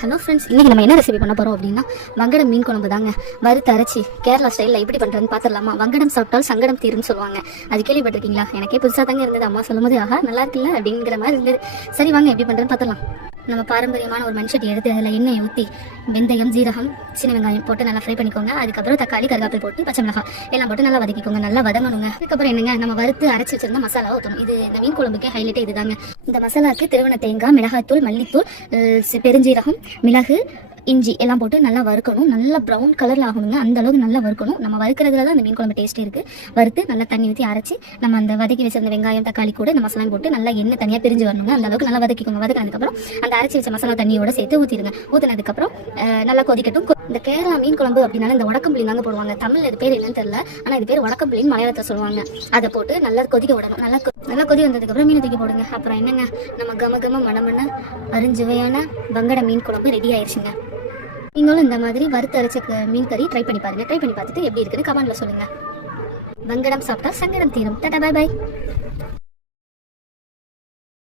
Hello friends இன்றைக்கி நம்ம என்ன ரெசிபி பண்ண போகிறோம் அப்படின்னா வங்கடம் மீன் குழம்பு தாங்க. வறுத்து அரைச்சி கேரளா ஸ்டைலில் எப்படி பண்ணுறதுன்னு பார்த்துடலாமா வங்கடம் சாப்பிட்டால் சங்கடம் தீரும்னு சொல்லுவாங்க. அது கேள்விப்பட்டிருக்கீங்களா? எனக்கே புதுசாக தாங்க இருந்தது. அம்மா சொல்லும்போது ஆஹா நல்லா இருக்குல்ல அப்படிங்கிற மாதிரி இருந்தது. சரி வாங்க எப்படி பண்ணுறதுன்னு பார்த்துடலாம் நம்ம பாரம்பரியமான ஒரு மண்சட்டி எடுத்து அதில் எண்ணெயை ஊற்றி வெந்தயம் ஜீரகம் சின்ன வெங்காயம் போட்டு நல்லா ஃப்ரை பண்ணிக்கோங்க. அதுக்கப்புறம் தக்காளி கருவேப்பிலை போட்டு பச்சை மிளகாய் எல்லாம் போட்டு நல்லா வதக்கிக்கோங்க. நல்லா வதங்கணுங்க. அதுக்கப்புறம் என்னங்க நம்ம வறுத்து அரைச்சி வச்சிருந்த மசாலா ஊற்றணும் இது இந்த மீன் குழம்புக்கே ஹைலைட்டே இதுதாங்க. இந்த மசாலாக்கு திருவண்ண தேங்காய் மிளகாய்த்தூள் மல்லித்தூள் பெருஞ்சீரகம் மிளகு இஞ்சி எல்லாம் போட்டு நல்லா வறுக்கணும். நல்லா ப்ரௌன் கலரில் ஆகணுங்க. அந்த அளவுக்கு நல்லா வறுக்கணும். நம்ம வறுக்கிறதுல தான் அந்த மீன் குழம்பு டேஸ்ட் இருக்குது வறுத்து நல்லா தண்ணி ஊற்றி அரைச்சி நம்ம அந்த வதக்கி வச்சிருந்த வெங்காயம் தக்காளி கூட இந்த மசாலா போட்டு நல்லா எண்ணெய் தனியாக பிரிஞ்சு வரணுங்க. அந்த அளவுக்கு நல்லா வதக்கிக்கோங்க. வதக்கினதுக்கப்புறம் அந்த அரைச்சி வச்ச மசாலா தண்ணியோட சேர்த்து ஊற்றிடுங்க ஊற்றினதுக்கப்புறம் நல்லா கொதிக்கட்டும். இந்த கேரளா மீன் குழம்பு அப்படின்னால இந்த உடக்கம்புளி தாங்க போடுவாங்க. தமிழ் இது பேர் என்னன்னு தெரியல. ஆனால் இது பேர் உடக்கம்புளின்னு மலையாளத்தை சொல்லுவாங்க. அதை போட்டு நல்லா கொதிக்க விடணும். நல்லா நல்லா கொதி வந்ததுக்கப்புறம் மீன் தூக்கி போடுங்க. அப்புறம் என்னங்க? நம்ம கம கம மணமண்ண அறிஞ்சுவையான வங்கட மீன் குழம்பு ரெடி ஆயிடுச்சுங்க நீங்களும் இந்த மாதிரி வறுத்து அரைச்ச மீன் கறி ட்ரை பண்ணி பாருங்க. ட்ரை பண்ணி பார்த்துட்டு எப்படி இருக்குன்னு கமெண்ட்ல சொல்லுங்க. வங்கடம் சாப்பிட்டா சங்கடம் தீரும். Tata bye bye